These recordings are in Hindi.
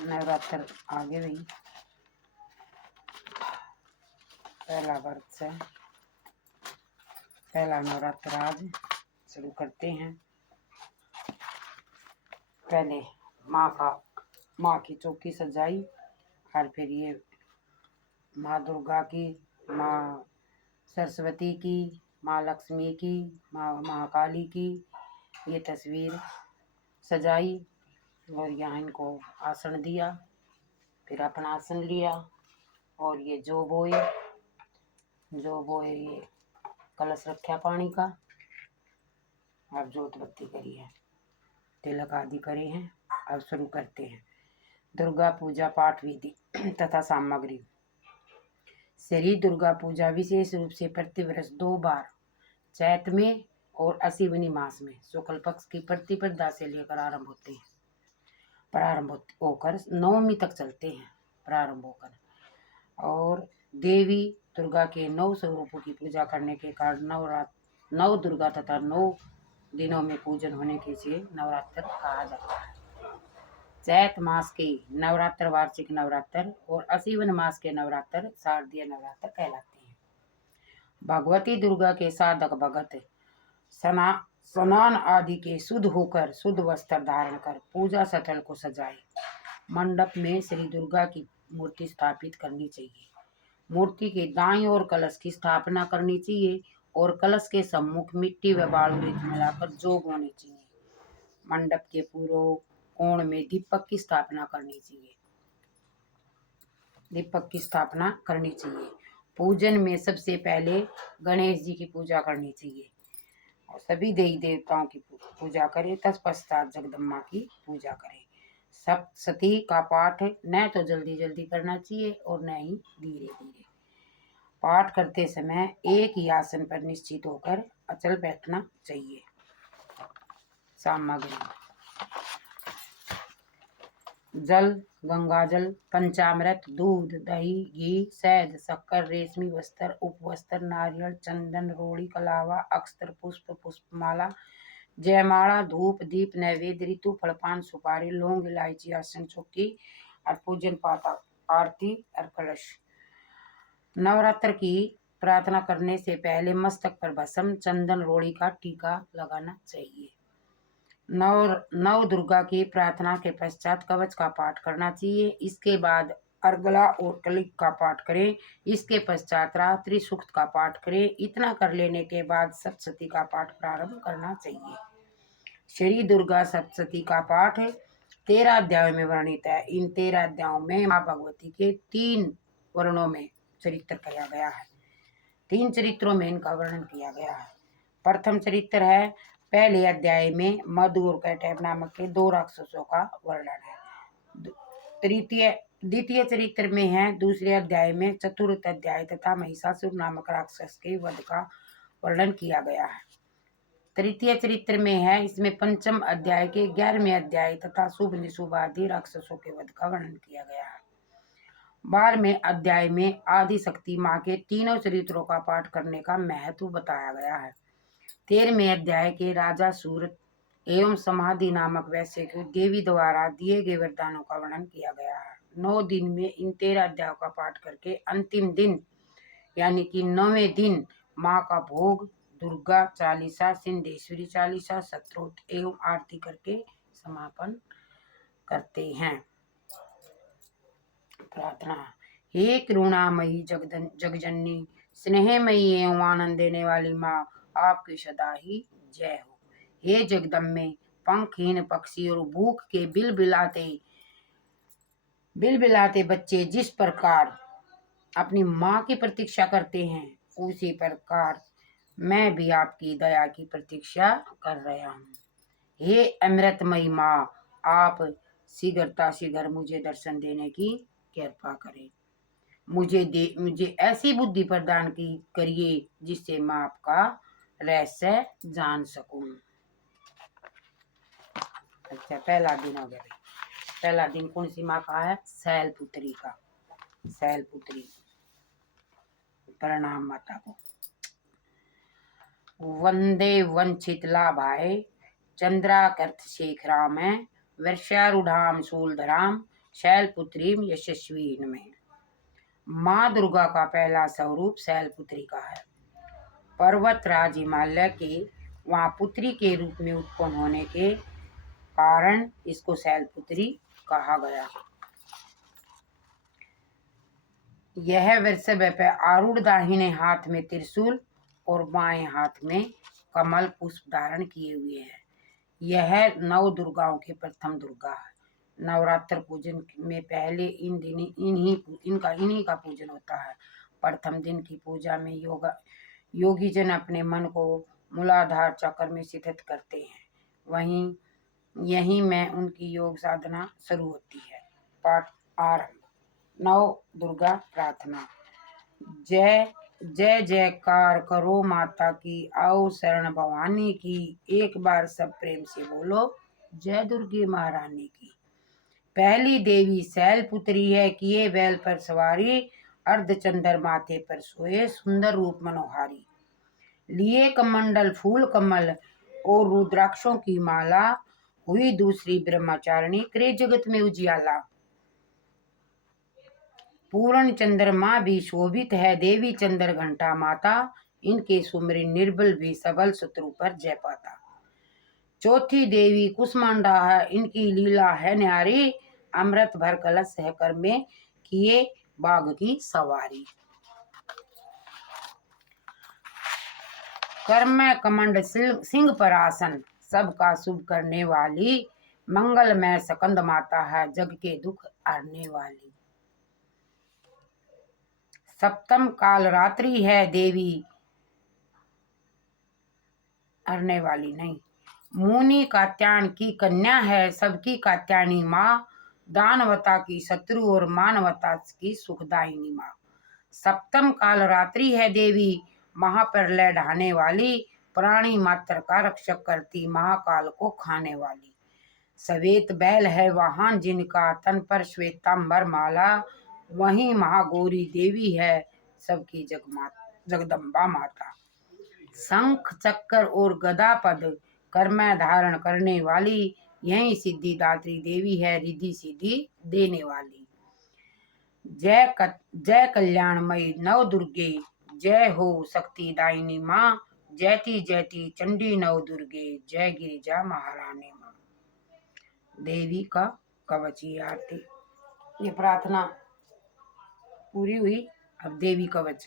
नवरात्र आगे भी पहला व्रत से पहला नवरात्र आज शुरू करते हैं। पहले माँ की चौकी सजाई और फिर ये माँ दुर्गा की, माँ सरस्वती की, माँ लक्ष्मी की, माँ महाकाली की ये तस्वीर सजाई और यहाँ इनको आसन दिया। फिर अपना आसन लिया और ये जो बोए ये कलश रखा पानी का। अब जोत बत्ती करी है, तिलक आदि करे हैं। अब शुरू करते हैं। दुर्गा पूजा पाठ विधि तथा सामग्री। श्री दुर्गा पूजा विशेष रूप से प्रतिवर्ष 2 बार चैत में और अश्विनी मास में शुक्ल पक्ष की प्रतिपदा से लेकर प्रारंभ होकर नवमी तक चलते हैं। प्रारंभ होकर और देवी दुर्गा के 9 स्वरूपों की पूजा करने के कारण नव दुर्गा तथा 9 दिनों में पूजन होने के लिए नवरात्र कहा जाता है। चैत मास के नवरात्र वार्षिक नवरात्र और अश्विन मास के नवरात्र शारदीय नवरात्र कहलाते हैं। भगवती दुर्गा के साधक भगत स्नान आदि के शुद्ध होकर शुद्ध वस्त्र धारण कर पूजा स्थल को सजाए मंडप में श्री दुर्गा की मूर्ति स्थापित करनी चाहिए। मूर्ति के दाईं ओर कलश की स्थापना करनी चाहिए और कलश के सम्मुख मिट्टी व बालू रेत मिलाकर जोग होने चाहिए। मंडप के पूर्व कोण में दीपक की स्थापना करनी चाहिए। पूजन में सबसे पहले गणेश जी की पूजा करनी चाहिए और सभी देवी देवताओं की पूजा करें। तत्पश्चात जगदम्बा की पूजा करें। सप्तशती का पाठ न तो जल्दी जल्दी करना चाहिए और न ही धीरे धीरे। पाठ करते समय एक ही आसन पर निश्चित होकर अचल बैठना चाहिए। सामग्री: जल, गंगाजल, पंचामृत, दूध, दही, घी, शहद, शक्कर, रेशमी वस्त्र, उपवस्त्र, नारियल, चंदन, रोड़ी, कलावा, अक्षत, पुष्प, पुष्पमाला, जयमाला, धूप, दीप, नैवेद्य, ऋतु, फलपान, सुपारी, लौंग, इलायची, आसन, चौकी और पूजन पाता, आरती और कलश। नवरात्र की प्रार्थना करने से पहले मस्तक पर भस्म, चंदन, रोड़ी का टीका लगाना चाहिए। नव दुर्गा की प्रार्थना के पश्चात कवच का पाठ करना चाहिए। इसके बाद अर्गला और कलिक का पाठ करें। इसके पश्चात रात्रि सूक्त का पाठ करें। इतना कर लेने के बाद सप्तशती का पाठ प्रारंभ करना चाहिए। श्री दुर्गा सप्तशती का पाठ 13 अध्यायों में वर्णित है। इन 13 अध्यायों में माँ भगवती के 3 वर्णों में चरित्र किया गया है। 3 चरित्रों में इनका वर्णन किया गया है। प्रथम चरित्र है, पहले अध्याय में मधु और कैटब नामक के 2 राक्षसों का वर्णन है। द्वितीय चरित्र में है दूसरे अध्याय में चतुर्थ अध्याय तथा महिषासुर नामक राक्षस के वध का वर्णन किया गया है। तृतीय चरित्र में है, इसमें पंचम अध्याय के 11वें अध्याय तथा शुभ निशुभ आदि राक्षसों के वध का वर्णन किया गया है। 12वें अध्याय में आदि शक्ति माँ के 3 चरित्रों का पाठ करने का महत्व बताया गया है। 13वें अध्याय के राजा सूरत एवं समाधि नामक वैश्य को देवी द्वारा दिए गए वरदानों का वर्णन किया गया है। 9 दिन में इन 13 अध्यायों का पाठ करके अंतिम दिन यानी कि 9वें दिन माँ का भोग, दुर्गा चालीसा, सिंधेश्वरी चालीसा, स्तोत्र एवं आरती करके समापन करते हैं। प्रार्थना: हे करुणामयी जगजननी, स्नेहमयी एवं आनंद देने वाली माँ, आपकी सदा ही जय हो। हे जगदम्बे, पंखहीन पक्षी और भूख के बिलबिलाते बच्चे जिस प्रकार अपनी माँ की प्रतीक्षा करते हैं, उसी प्रकार मैं भी आपकी दया की प्रतीक्षा कर रहा हूँ। हे अमृतमयी माँ, आप शीघ्र मुझे दर्शन देने की कृपा करें। मुझे ऐसी बुद्धि प्रदान करिए जिससे मैं आपका रहस्य जान सकूं। अच्छा, पहला दिन हो गया। पहला दिन कौन सी माँ का है? शैलपुत्री का। शैलपुत्री, प्रणाम माता को। वंदे वंचित लाभाय चंद्राकर्त शेखराम, वर्षारूढ़ाम शूलधराम, शैलपुत्री यशस्वी में। माँ दुर्गा का पहला स्वरूप शैलपुत्री का है। पर्वतराज हिमालय के वहाँ पुत्री के रूप में उत्पन्न होने के कारण इसको शैलपुत्री कहा गया। यह वृषभ पे आरूढ़ दाहिने हाथ में त्रिशूल और बाएं हाथ में कमल पुष्प धारण किए हुए है। यह नव दुर्गाओं के प्रथम दुर्गा है। नवरात्र पूजन में पहले इन्हीं का पूजन होता है। प्रथम दिन की पूजा में योगी जन अपने मन को मूलाधार चक्र में स्थित करते हैं। वहीं यहीं में उनकी योग साधना शुरू होती है। पाठ आरंभ। नव दुर्गा प्रार्थना। जय जय जयकार करो माता की, आओ शरण भवानी की। एक बार सब प्रेम से बोलो, जय दुर्गे महारानी की। पहली देवी शैलपुत्री है, किए बैल पर सवारी, अर्धचंद्र माथे पर सोए, सुंदर रूप मनोहारी। लिए कमंडल फूल कमल और रुद्राक्षों की माला, हुई दूसरी ब्रह्मचारिणी, करे जगत में उजियाला। पूर्ण चंद्रमा भी शोभित है, देवी चंद्र घंटा माता, इनके सुमरिन निर्बल भी सबल शत्रु पर जय पाता। चौथी देवी कुष्मांडा है, इनकी लीला है न्यारी, अमृत भर कलश है कर में, किए बाघ की सवारी। कर्म में कमंड सिंह पर आसन, सबका शुभ करने वाली, मंगलमय सकंद माता है, जग के दुख हरने वाली। सप्तम काल रात्रि है, देवी हरने वाली नहीं, मुनि कात्यायन की कन्या है, सबकी कात्यायनी माँ, दानवता की शत्रु और मानवता की सुखदायिनी माँ। सप्तम काल रात्रि है, देवी महाप्रलय ढाने वाली, प्राणी मात्र का रक्षक करती, महाकाल को खाने वाली। श्वेत बैल है वाहन जिनका, तन पर श्वेतांबर माला, वहीं महागौरी देवी है, सबकी जगदम्बा माता। शंख चक्र और गदा पद कर्म धारण करने वाली, यही सिद्धिदात्री देवी है, रिद्धि सिद्धि देने वाली। जय कल्याणमयी नव दुर्गे, जय हो शक्ति दायिनी माँ, जयति जयति चंडी नव दुर्गे, जय गिरिजा महारानी माँ। देवी का कवच आरती। ये प्रार्थना पूरी हुई। अब देवी कवच।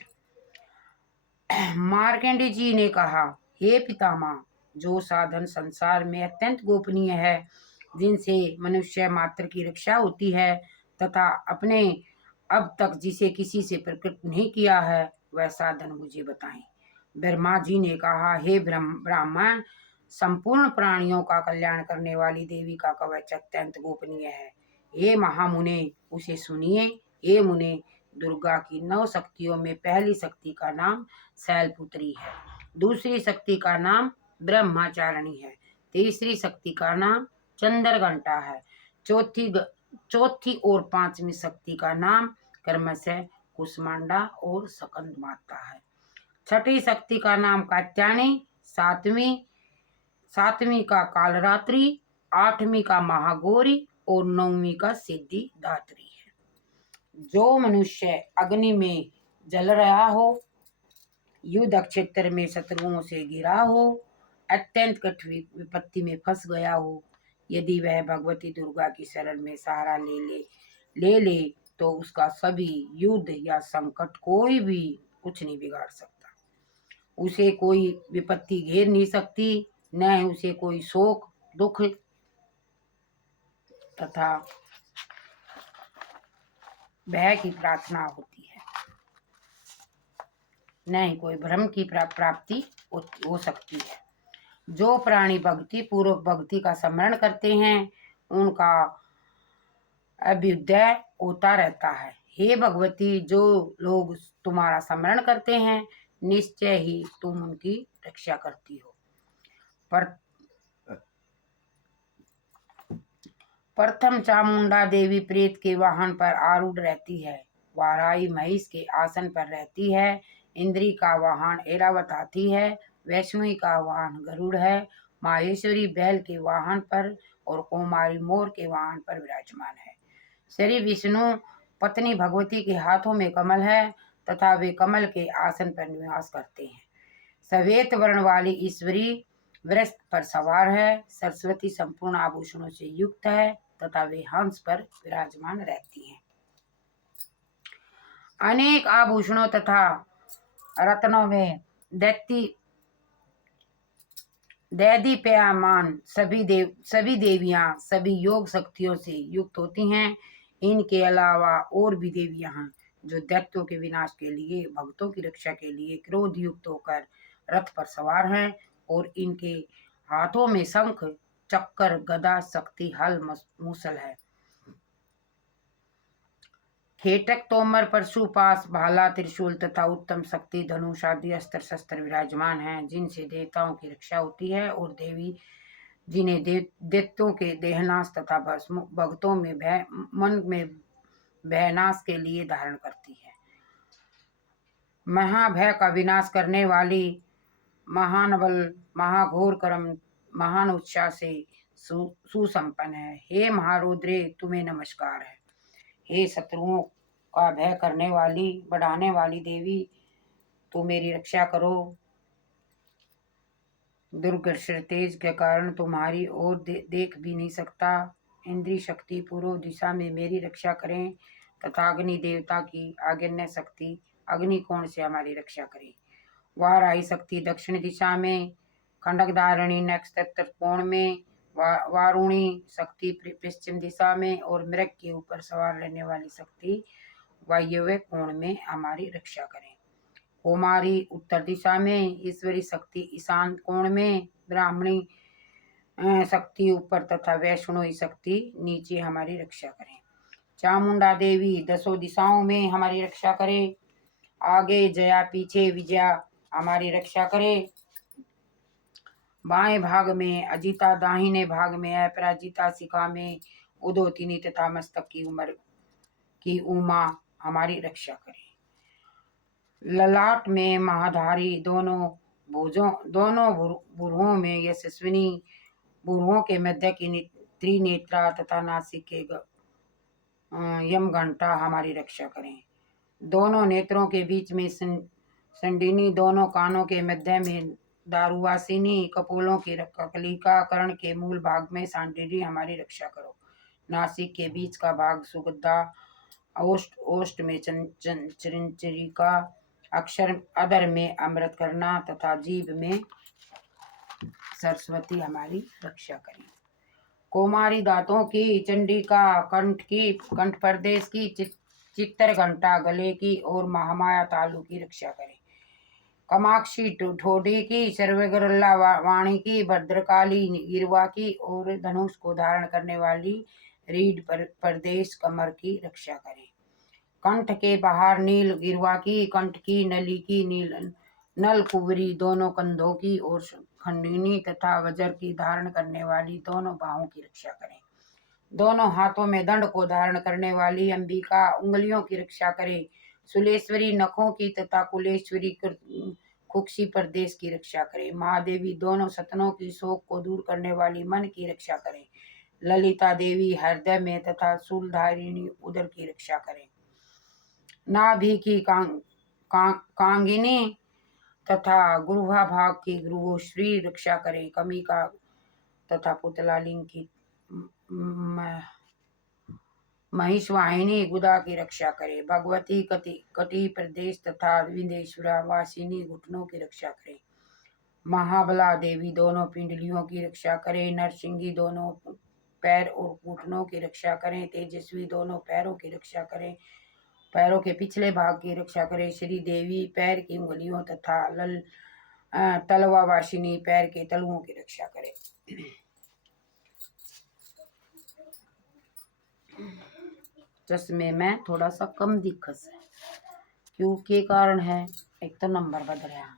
मार्कंडेय जी ने कहा, हे पितामह, जो साधन संसार में अत्यंत गोपनीय है, जिनसे मनुष्य मात्र की रक्षा होती है, तथा अपने अब तक जिसे किसी से प्रकट नहीं किया है, वह साधन मुझे बताएं। ब्रह्मा जी ने कहा, हे ब्राह्मण, संपूर्ण प्राणियों का कल्याण करने वाली देवी का कवच अत्यंत गोपनीय है। हे महामुने, उसे सुनिए। हे मुने, दुर्गा की 9 शक्तियों में पहली शक्ति का नाम शैलपुत्री है, दूसरी शक्ति का नाम ब्रह्मचारिणी है, तीसरी शक्ति का नाम चंद्रघंटा है, चौथी और पांचवी शक्ति का नाम क्रमशः कुष्मांडा और सकंद माता है, छठी शक्ति का नाम कात्यायनी, सातवीं का कालरात्रि, आठवीं का महागौरी और 9वीं का सिद्धिदात्री है। जो मनुष्य अग्नि में जल रहा हो, युद्ध क्षेत्र में शत्रुओं से घिरा हो, अत्यंत कठिन विपत्ति में फंस गया हो, यदि वह भगवती दुर्गा की शरण में सहारा ले ले तो उसका सभी युद्ध या संकट कोई भी कुछ नहीं बिगाड़ सकता। उसे कोई विपत्ति घेर नहीं सकती, न उसे कोई शोक दुख तथा भय की प्रार्थना होती है, न ही कोई भ्रम की प्राप्ति हो सकती है। जो प्राणी भक्ति पूर्वक भक्ति का स्मरण करते हैं, उनका अभ्युदय होता रहता है। हे भगवती, जो लोग तुम्हारा स्मरण करते हैं, निश्चय ही तुम उनकी रक्षा करती हो। प्रथम चामुंडा देवी प्रेत के वाहन पर आरूढ़ रहती है, वाराही महिष के आसन पर रहती है, इंद्री का वाहन ऐरावत हाथी है, वैष्णवी का वाहन गरुड़ है, माहेश्वरी बैल के वाहन पर और कुमारी मोर के वाहन पर विराजमान है। श्री विष्णु पत्नी भगवती के हाथों में कमल है तथा वे कमल के आसन पर निवास करते हैं। श्वेत वर्ण वाली ईश्वरी वृष पर सवार है। सरस्वती संपूर्ण आभूषणों से युक्त है तथा वे हंस पर विराजमान रहती हैं। अनेक आभूषणों तथा रत्नों में दैदीप्यमान सभी देवियां सभी योग शक्तियों से युक्त होती हैं। इनके अलावा और भी देवियां हैं जो दैत्यों के विनाश के लिए, भक्तों की रक्षा के लिए क्रोध युक्त होकर रथ पर सवार हैं और इनके हाथों में शंख, चक्कर, गदा, शक्ति, हल, मूसल है। खेटक, तोमर, परशु, पास, भाला, त्रिशूल तथा उत्तम शक्ति, धनुष आदि अस्त्र शस्त्र विराजमान हैं जिनसे देवताओं की रक्षा होती है और देवी जिन्हें दैत्यों के देहनाश तथा भक्तों में मन में भयनाश के लिए धारण करती है। महाभय का विनाश करने वाली, महान बल, महाघोर कर्म, महान उत्साह से सुसंपन्न है। हे महारुद्रे, तुम्हें नमस्कार है। हे शत्रुओं का भय करने वाली, बढ़ाने वाली देवी, तू मेरी रक्षा करो। दुर्घर्षण तेज के कारण तुम्हारी ओर देख भी नहीं सकता। इंद्रिय शक्ति पूर्व दिशा में मेरी रक्षा करें तथा अग्नि देवता की आग्नेय शक्ति अग्निकोण से हमारी रक्षा करें। वाराही शक्ति दक्षिण दिशा में, खंडकधारिणी नक्षत्र कोण में, वारुणी शक्ति पश्चिम दिशा में और मृग के ऊपर सवार रहने वाली शक्ति वायव्य कोण में हमारी रक्षा करें। कौमारी उत्तर दिशा में, ईश्वरी शक्ति ईशान कोण में, ब्राह्मणी शक्ति ऊपर तथा वैष्णवी शक्ति नीचे हमारी रक्षा करें। चामुंडा देवी दसों दिशाओं में हमारी रक्षा करे। आगे जया, पीछे विजया हमारी रक्षा करे। बाएं भाग में अजिता, दाहिने भाग में अपराजिता, शिखा में उदोतिनी तथा मस्तक की उमा हमारी रक्षा करे। ललाट में महाधारी, दोनों भुरों में यशस्विनी, भुरों के मध्य की त्रिनेत्रा तथा नासिक के यम घंटा हमारी रक्षा करें। दोनों नेत्रों के बीच में संडिनी, दोनों कानों के मध्य में दारुवासिनी, कपोलों की ककलिका, कर्ण के मूल भाग में सांडिनी हमारी रक्षा करो। नासिक के बीच का भाग सुगद्धा, ओष्ठ में चंचरिका, अक्षर अधर में अमृत करना तथा जीभ में सरस्वती हमारी रक्षा करें। कौमारी दांतों की, चंडिका कंठ प्रदेश की, चित्तर घंटा गले की और महामाया तालु की रक्षा करें। कमाक्षी ठोडी की, सर्वगरल्ला वाणी की, भद्रकाली गिरवा की और धनुष को धारण करने वाली रीढ़ प्रदेश कमर की रक्षा करें। कंठ के बाहर नील गिरवा की, कंठ की नली की, नल कुबरी दोनों कंधों की और खंडिनी तथा वज्र की धारण करने वाली दोनों बाहों की रक्षा करें। दोनों हाथों में दंड को धारण करने वाली अंबिका उंगलियों की रक्षा करे। सुलेश्वरी नखों की तथा कुलेश्वरी खुक्षी प्रदेश की रक्षा करे। महादेवी दोनों सतनों की शोक को दूर करने वाली मन की रक्षा करे। ललिता देवी हृदय में तथा शूलधारिणी उदर की रक्षा करे। नाभि की कांगिनी तथा गुरुवा भाग की गुरुश्री रक्षा करे। कमिका तथा पुतला लिंग की महिषवाहिनी गुदा की रक्षा करे। भगवती कटी प्रदेश तथा विंदेश्वरा वासिनी घुटनों की रक्षा करे। महाबला देवी दोनों पिंडलियों की रक्षा करे। नरसिंगी दोनों पैर और घुटनों की रक्षा करें। तेजस्वी दोनों पैरों की रक्षा करें, पैरों के पिछले भाग की रक्षा करे। श्री देवी पैर की उंगलियों तथा तलवा वासिनी पैर के तलुओं की रक्षा करे। चश्मे में थोड़ा सा कम दिखस है, क्यों के कारण है? एक तो नंबर बदल रहा,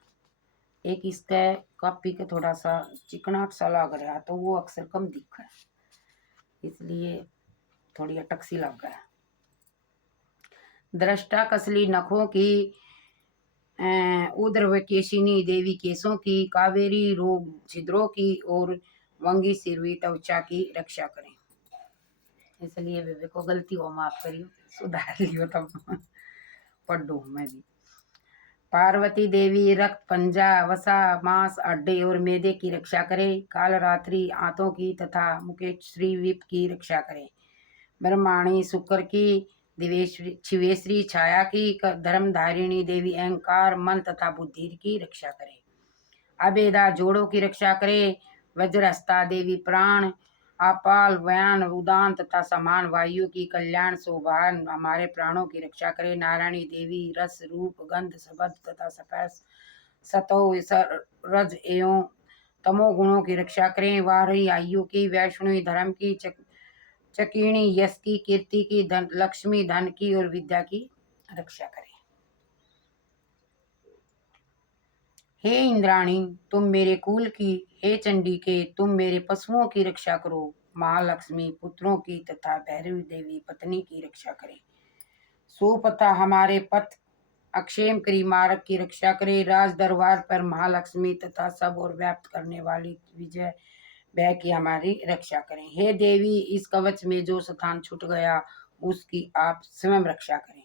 एक इसका कॉपी के थोड़ा सा चिकनाट सा लग रहा, तो वो अक्सर कम दिख है, इसलिए थोड़ी अटक सी लग गया। दृष्टा कसली नखों की, उद्रवकेशिनी देवी केशों की, कावेरी रोग छिद्रों की और वंगी सिरवी त्वचा की रक्षा करें। इसलिए बेबे को गलती हो माफ करियो, सुधार लियो तब पढ़ू मैं भी। पार्वती देवी रक्त पंजा वसा मांस अड्डे और मैदे की रक्षा करे, काल रात्रि आंतों की तथा मुकेश श्री विप की रक्षा करे, ब्रह्माणी शुक्र की दिवेश्वरी शिवेश्वरी छाया की धर्मधारिणी देवी अहंकार मन तथा बुद्धि की रक्षा करे, अबेदा जोड़ों की रक्षा करे, वज्रहस्ता देवी प्राण अपाल व्यान उदान तथा समान वायु की कल्याण शोभा हमारे प्राणों की रक्षा करे, नारायणी देवी रस रूप गंध शब्द तथा स्पर्श सतो रज एवं तमो गुणों की रक्षा करें, वारही आयु की वैष्णवी धर्म की चकीणी यश की कीर्ति की धन लक्ष्मी धन की और विद्या की रक्षा करें। हे इंद्राणी तुम मेरे कुल की, हे चंडी के तुम मेरे पशुओं की रक्षा करो, महालक्ष्मी पुत्रों की तथा भैरवी देवी पत्नी की रक्षा करे, सुपता हमारे पथ अक्षेम करी मार्ग की रक्षा करे, राज दरबार पर महालक्ष्मी तथा सब और व्याप्त करने वाली विजय भय की हमारी रक्षा करें, हे देवी इस कवच में जो स्थान छूट गया उसकी आप स्वयं रक्षा करें।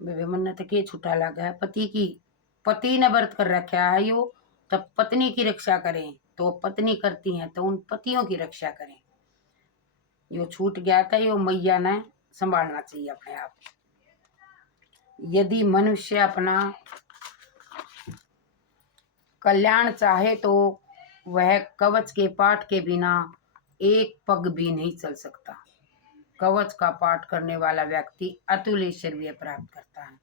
बेबे मन्नत के छुटा लगा है पति ने व्रत कर रखा है यो, तब पत्नी की रक्षा करें, तो पत्नी करती हैं तो उन पतियों की रक्षा करें, यो छूट गया था यो मैया ने संभालना चाहिए अपने आप। यदि मनुष्य अपना कल्याण चाहे तो वह कवच के पाठ के बिना एक पग भी नहीं चल सकता, कवच का पाठ करने वाला व्यक्ति अतुल्य शौर्य प्राप्त करता है,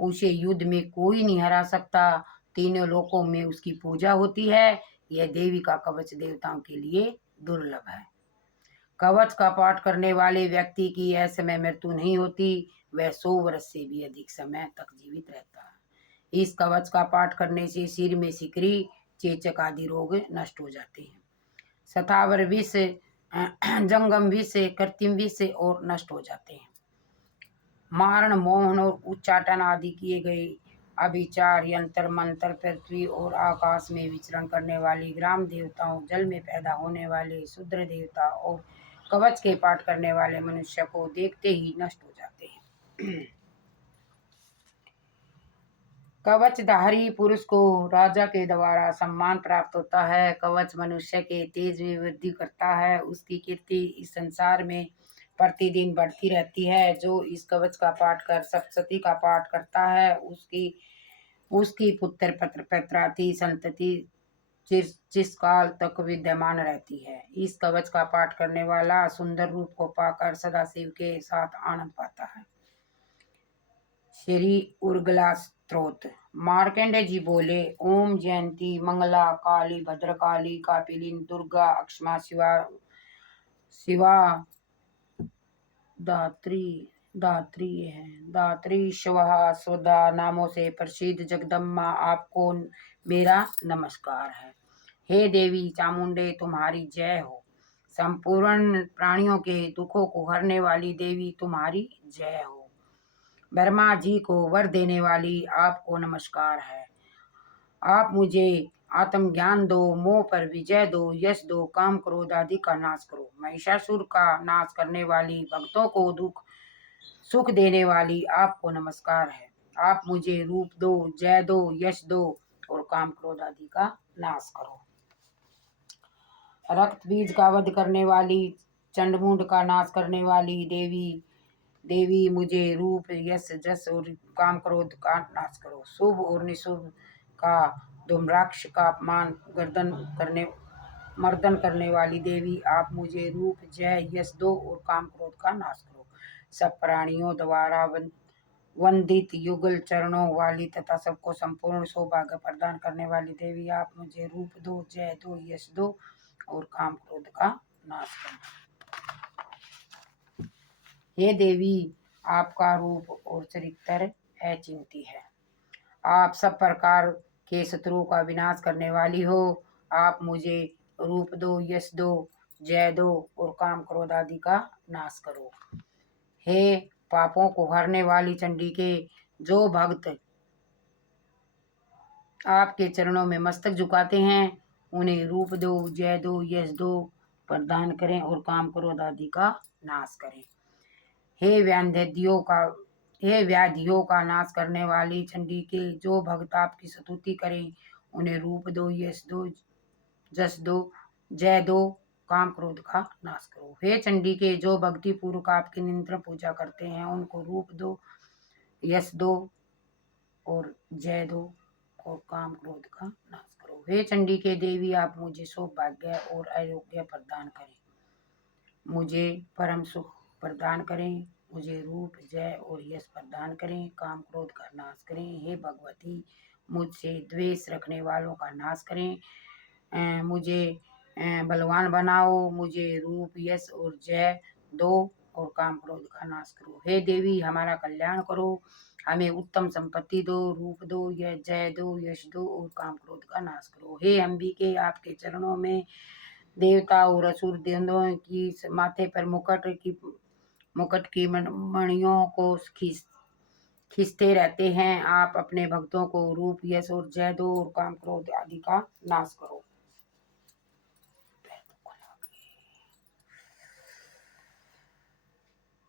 उसे युद्ध में कोई नहीं हरा सकता, तीनों लोकों में उसकी पूजा होती है, यह देवी का कवच देवताओं के लिए दुर्लभ है, कवच का पाठ करने वाले व्यक्ति की ऐसे में मृत्यु नहीं होती, वह 100 वर्ष से भी अधिक समय तक जीवित रहता है, इस कवच का पाठ करने से सिर में सिकरी चेचक आदि रोग नष्ट हो जाते हैं, सतावर विष जंगम विष कृत्रिम विष और नष्ट हो जाते हैं, मारण मोहन और उच्चाटन आदि किए गए अभिचार यंत्र मंत्र पृथ्वी और आकाश में विचरण करने वाली ग्राम देवताओं जल में पैदा होने वाले शूद्र देवता और कवच के पाठ करने वाले मनुष्य को देखते ही नष्ट हो जाते हैं। कवचधारी पुरुष को राजा के द्वारा सम्मान प्राप्त होता है, कवच मनुष्य के तेज में वृद्धि करता है, उसकी कीर्ति इस संसार में प्रतिदिन बढ़ती रहती है, जो इस कवच का पाठ कर सप्तशती का पाठ करता है उसकी पुत्र पत्र पत्राति संतति जिस काल तक विद्यमान रहती है, इस कवच का पाठ करने वाला सुंदर रूप को पाकर सदाशिव के साथ आनंद पाता है। श्री उर्गला स्त्रोत। मार्कंडे जी बोले, ओम जयंती मंगला काली भद्रकाली कापिलिन दुर्गा अक्षमा शिवा दात्री शिवा स्वदा नामों से प्रसिद्ध जगदम्बा आपको मेरा नमस्कार है। हे देवी चामुंडे तुम्हारी जय हो, संपूर्ण प्राणियों के दुखों को हरने वाली देवी तुम्हारी जय हो, ब्रह्मा जी को वर देने वाली आपको नमस्कार है, आप मुझे आत्मज्ञान दो, मोह पर विजय दो, यश दो, काम क्रोध आदि का नाश करो, महिषासुर का नाश करने वाली भक्तों को दुख सुख देने वाली आपको नमस्कार है, आप मुझे रूप दो, जय दो, यश दो और काम क्रोध आदि का नाश करो, रक्त बीज का वध करने वाली चंडमुंड का नाश करने वाली देवी मुझे रूप यश जस और काम क्रोध का नाश करो, शुभ और निशुभ का धूम्राक्ष का अपमान मर्दन करने वाली देवी आप मुझे रूप जय यश दो और काम क्रोध का नाश करो, सब प्राणियों द्वारा वंदित युगल चरणों वाली तथा सबको संपूर्ण सौभाग्य प्रदान करने वाली देवी आप मुझे रूप दो, जय दो, यश दो और काम क्रोध का नाश करो। हे देवी आपका रूप और चरित्र अचिंत्य है, आप सब प्रकार के शत्रुओं का विनाश करने वाली हो, आप मुझे रूप दो, यश दो, जय दो और काम क्रोध आदि का नाश करो। हे पापों को हरने वाली चंडी के जो भक्त आपके चरणों में मस्तक झुकाते हैं उन्हें रूप दो, जय दो, यश दो प्रदान करें और काम क्रोध आदि का नाश करें। हे व्याधियों का नाश करने वाली चंडी के जो भक्त आपकी स्तुति करें उन्हें रूप दो, यश दो, जस दो, जय दो, काम क्रोध का नाश करो। हे चंडी के जो भक्ति पूर्वक आपकी निरंतर पूजा करते हैं उनको रूप दो, यश दो और जय दो और काम क्रोध का नाश करो। हे चंडी के देवी आप मुझे सौभाग्य और आरोग्य प्रदान करें, मुझे परम सुख प्रदान करें, मुझे रूप, जय और यश प्रदान करें, काम क्रोध का नाश करें। हे भगवती मुझसे द्वेष रखने वालों का नाश करें, मुझे बलवान बनाओ, मुझे रूप, यश और जय दो और काम क्रोध का नाश करो। हे देवी हमारा कल्याण करो, हमें उत्तम संपत्ति दो, रूप दो, जय दो, यश दो और काम क्रोध का नाश करो। हे अंबिके आपके चरणों में देवता और असुर दोनों की माथे पर मुकुट की मणियों को खींचते रहते हैं। आप अपने भक्तों को रूप, यश और जय दो और काम क्रोध आदि का नाश करो।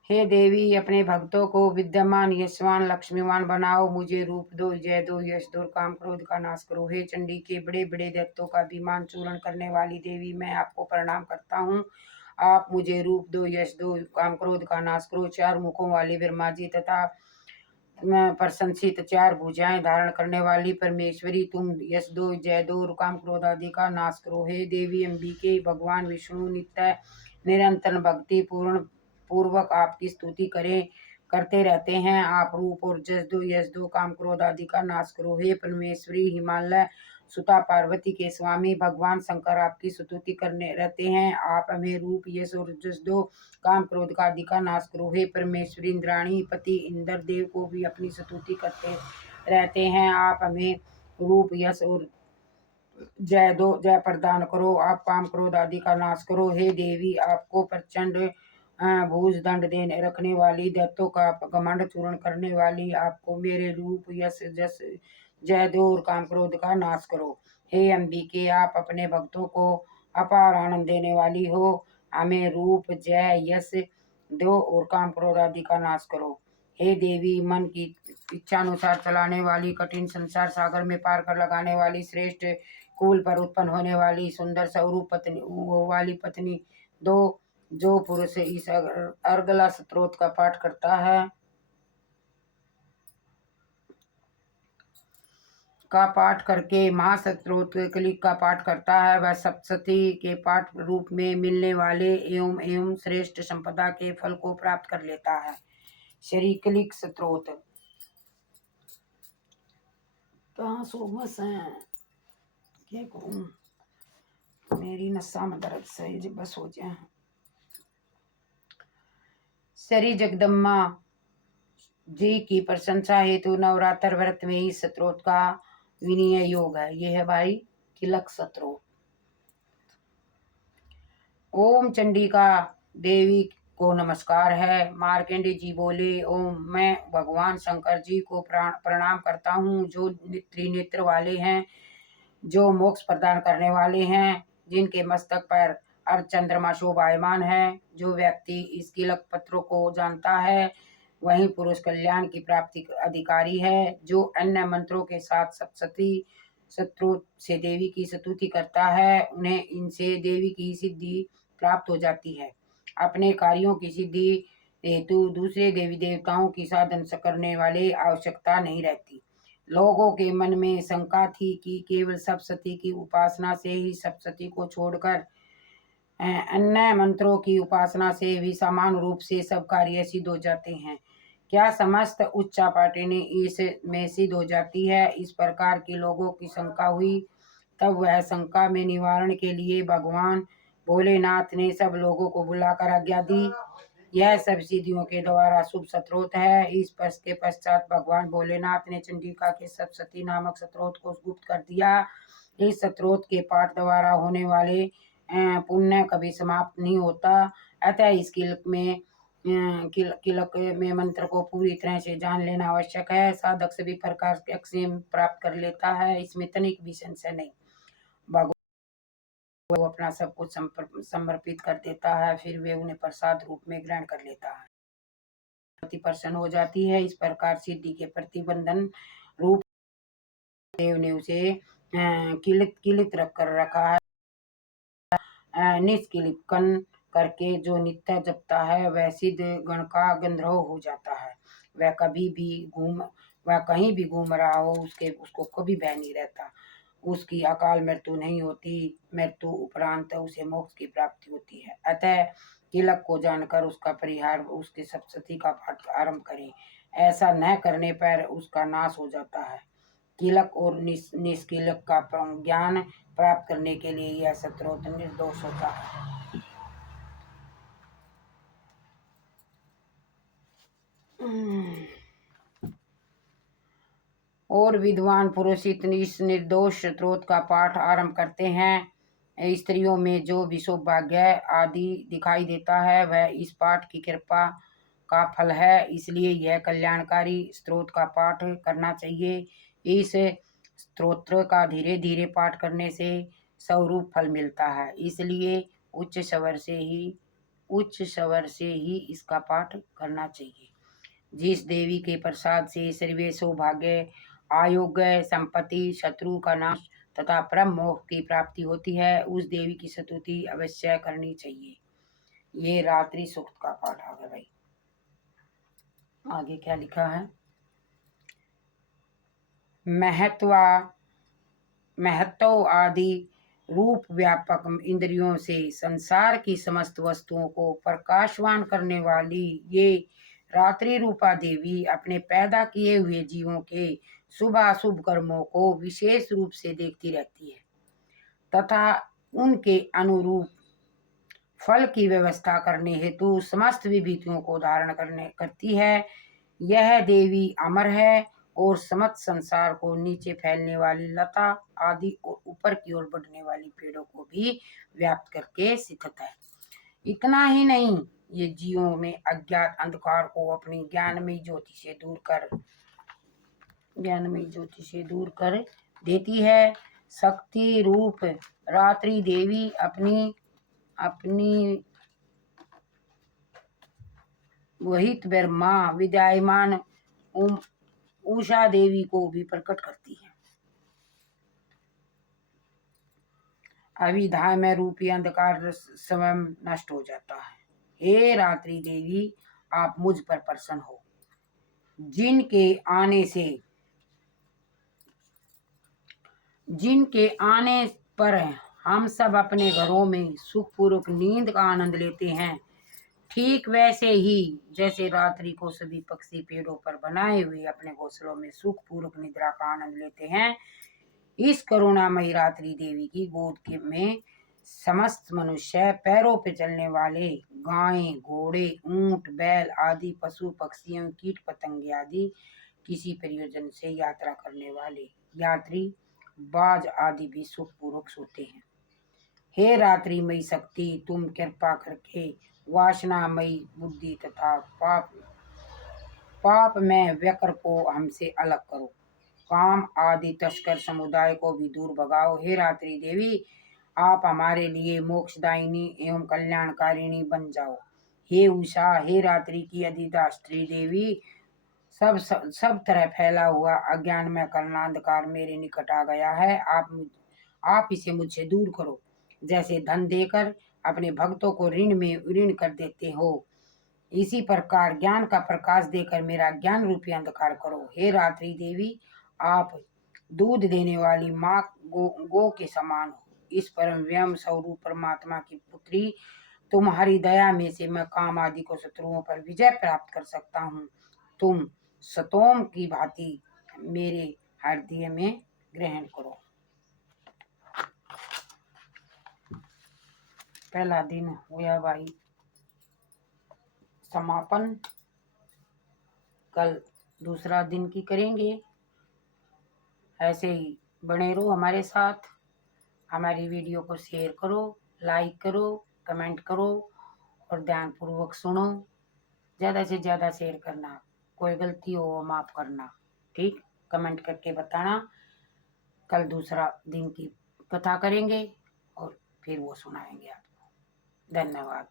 हे देवी अपने भक्तों को विद्यमान, यशवान, लक्ष्मीवान बनाओ, मुझे रूप दो, जय दो, यश दो, काम क्रोध का नाश करो। हे चंडी के बड़े बड़े दैत्यों का अभिमान चूर्ण करने वाली देवी मैं आपको प्रणाम करता हूँ। आप मुझे रूप दो, यश दो, काम क्रोध का नाश करो। चार मुखों वाली ब्रह्मा जी तथा प्रशंसित चार भुजाएं धारण करने वाली परमेश्वरी तुम यश दो, जय दो और काम क्रोध आदि का नाश करो। हे देवी अंबिके भगवान विष्णु नित्य निरंतर भक्ति पूर्वक आपकी स्तुति करते रहते हैं। आप रूप और जस दो, यश दो, काम क्रोध आदि का नाश करो। हे परमेश्वरी हिमालय सुता पार्वती के स्वामी भगवान शंकर आपकी स्तुति करने रहते हैं। आप हमें रूप, यश और जस दो, काम क्रोध का आदि का नाश करो। हे परमेश्वरी इंद्राणी पति इंद्र देव को भी अपनी स्तुति करते रहते हैं। आप हमें रूप, यश और जय दो, जय प्रदान करो। आप काम क्रोध आदि का नाश करो। हे देवी आपको प्रचंड भूज दंड देने रखने वाली, दैत्यों का घमंड चूर्ण करने वाली, आपको मेरे रूप, यश, जस, जय दो और काम क्रोध का नाश करो। हे अंबिके आप अपने भक्तों को अपार आनंद देने वाली हो, हमें रूप, जय, यश दो और काम क्रोध आदि का नाश करो। हे देवी मन की इच्छा अनुसार चलाने वाली, कठिन संसार सागर में पार कर लगाने वाली, श्रेष्ठ कुल पर उत्पन्न होने वाली, सुंदर स्वरूप पत्नी वाली पत्नी दो, जो पुरुष इस अर्गला स्तोत्र का पाठ करता है का पाठ करके महास्तोत्र क्लिक का पाठ करता है, वह सप्तशती के पाठ रूप में मिलने वाले एवं श्रेष्ठ संपदा के फल को प्राप्त कर लेता है। श्री क्लिक स्तोत्र क्या करूं, मेरी नसा में दर्द से बस हो जाए। श्री जगदम्बा जी की प्रशंसा हेतु नवरात्र व्रत में इस स्तोत्र का विनिय योग है। यह है भाई तिलक स्तोत्र। ओम चंडिका देवी को नमस्कार है। मार्कंडे जी बोले, ओम मैं भगवान शंकर जी को प्रणाम करता हूँ, जो त्रिनेत्र वाले हैं, जो मोक्ष प्रदान करने वाले हैं, जिनके मस्तक पर अर्धचंद्रमा शोभायमान है। जो व्यक्ति इस तिलक पत्रों को जानता है वही पुरुष कल्याण की प्राप्ति अधिकारी है। जो अन्य मंत्रों के साथ सप्तशती स्तोत्र से देवी की स्तुति करता है उन्हें इनसे देवी की सिद्धि प्राप्त हो जाती है। अपने कार्यों की सिद्धि हेतु दूसरे देवी देवताओं की साधन करने वाले आवश्यकता नहीं रहती। लोगों के मन में शंका थी कि केवल सप्तशती की उपासना से ही सप्तशती को छोड़कर अन्य मंत्रों की उपासना से भी समान रूप से सब कार्य सिद्ध हो जाते हैं। क्या समस्त उच्चा पाटिनी इस में सिद्ध हो जाती है? इस प्रकार की लोगों की शंका हुई। तब वह शंका में निवारण के लिए भगवान भोलेनाथ ने सब लोगों को बुलाकर आज्ञा दी। यह सब सिद्धियों के द्वारा शुभ स्तोत्र है। इस पश्च के पश्चात भगवान भोलेनाथ ने चंडिका के सप्तशती नामक स्तोत्र को गुप्त कर दिया। इस स्तोत्र के पाठ द्वारा होने वाले पुण्य कभी समाप्त नहीं होता, अतः इस किलक में मंत्र को पूरी तरह से जान लेना आवश्यक है। साधक सभी प्रकार के अक्षेम प्राप्त कर लेता है, इसमें तनिक भी संशय नहीं। वो अपना सब कुछ समर्पित कर देता है, फिर वे उन्हें प्रसाद रूप में ग्रहण कर लेता है। अति प्रसन्न हो जाती है। इस प्रकार सिद्धि के प्रतिबंधन रूप देव ने उसे किलित रख कर रखा है। निष्किलिपन करके जो नित्य जपता है वह सिद्ध गण का गंधर्व हो जाता है। वह कहीं भी घूम रहा हो, उसको कभी भय नहीं रहता। उसकी अकाल मृत्यु नहीं होती। मृत्यु उपरांत उसे मोक्ष की प्राप्ति होती है। अतः किलक को जानकर उसका परिहार उसके सप्तशती का पाठ आरंभ करें। ऐसा न करने पर उसका नाश हो जाता है। कीलक और निष्कीलक का ज्ञान प्राप्त करने के लिए यह स्तोत्र निर्दोष होता है। और विद्वान पुरुष इस निर्दोष स्त्रोत का पाठ आरंभ करते हैं। स्त्रियों में जो भी सौभाग्य आदि दिखाई देता है वह इस पाठ की कृपा का फल है। इसलिए यह कल्याणकारी स्त्रोत का पाठ करना चाहिए। इस स्तोत्र का धीरे धीरे पाठ करने से स्वरूप फल मिलता है। इसलिए उच्च स्वर से ही इसका पाठ करना चाहिए। जिस देवी के प्रसाद से सर्वे सौभाग्य, आयोग्य, संपत्ति, शत्रु का नाश तथा परम मोक्ष की प्राप्ति होती है, उस देवी की स्तुति अवश्य करनी चाहिए। ये रात्रि सूक्त का पाठ आ गया भाई। आगे क्या लिखा है? महत्व आदि रूप व्यापक इंद्रियों से संसार की समस्त वस्तुओं को प्रकाशवान करने वाली ये रात्रि रूपा देवी अपने पैदा किए हुए जीवों के शुभ अशुभ कर्मों को विशेष रूप से देखती रहती है तथा उनके अनुरूप फल की व्यवस्था करने हेतु समस्त विभूतियों को धारण करती है। यह देवी अमर है और समस्त संसार को नीचे फैलने वाली लता आदि और ऊपर की ओर बढ़ने वाली पेड़ों को भी व्याप्त करके स्थित है। इतना ही नहीं, ये जीवों में अज्ञात अंधकार को अपनी ज्ञानमयी ज्योति से दूर कर देती है। शक्ति रूप रात्रि देवी अपनी वहित ब्रह्मा विद्यमान उषा देवी को भी प्रकट करती है। अविद्या में रूपी अंधकार स्वयं नष्ट हो जाता है। हे रात्रि देवी, आप मुझ पर प्रसन्न हो। जिनके आने पर हम सब अपने घरों में सुखपूर्वक नींद का आनंद लेते हैं, ठीक वैसे ही जैसे रात्रि को सभी पक्षी पेड़ों पर बनाए हुए अपने घोंसलों में सुखपूर्वक निद्रा का आनंद लेते हैं, इस करुणामयी रात्रि देवी की गोद में समस्त मनुष्य पैरों पे चलने वाले गायें, घोड़े, ऊंट, बैल आदि पशु पक्षियों, कीट पतंगे आदि किसी प्रयोजन से यात्रा करने वाले यात्री, बाज आदि भी सुखपूर्वक सोते हैं। हे रात्रिमयी शक्ति, तुम कृपा करके वासनामयी बुद्धि तथा पाप में व्यकर को हमसे अलग करो। काम आदि तस्कर समुदाय को भी दूर भगाओ। हे रात्रि देवी, आप हमारे लिए मोक्षदायिनी एवं कल्याणकारिणी बन जाओ। हे उषा, हे रात्रि की अधिष्ठात्री देवी, सब तरह फैला हुआ अज्ञान में करना अंधकार मेरे निकट आ गया है। आप इसे मुझसे दूर करो। जैसे धन देकर अपने भक्तों को ऋण कर देते हो, इसी प्रकार ज्ञान का प्रकाश देकर मेरा ज्ञान रूपी अंधकार करो। हे रात्रि देवी, आप दूध देने वाली माँ गो के समान हो। इस परम व्यम स्वरूप परमात्मा की पुत्री, तुम्हारी दया में से मैं काम आदि को शत्रुओं पर विजय प्राप्त कर सकता हूँ। तुम सतोम की भांति मेरे हृदय में ग्रहण करो। पहला दिन हुआ भाई समापन। कल दूसरा दिन की करेंगे। ऐसे ही बने रहो हमारे साथ। हमारी वीडियो को शेयर करो, लाइक करो, कमेंट करो और ध्यानपूर्वक सुनो। ज़्यादा से ज़्यादा शेयर करना। कोई गलती हो माफ़ करना, ठीक? कमेंट करके बताना। कल दूसरा दिन की कथा करेंगे और फिर वो सुनाएंगे आपको। धन्यवाद।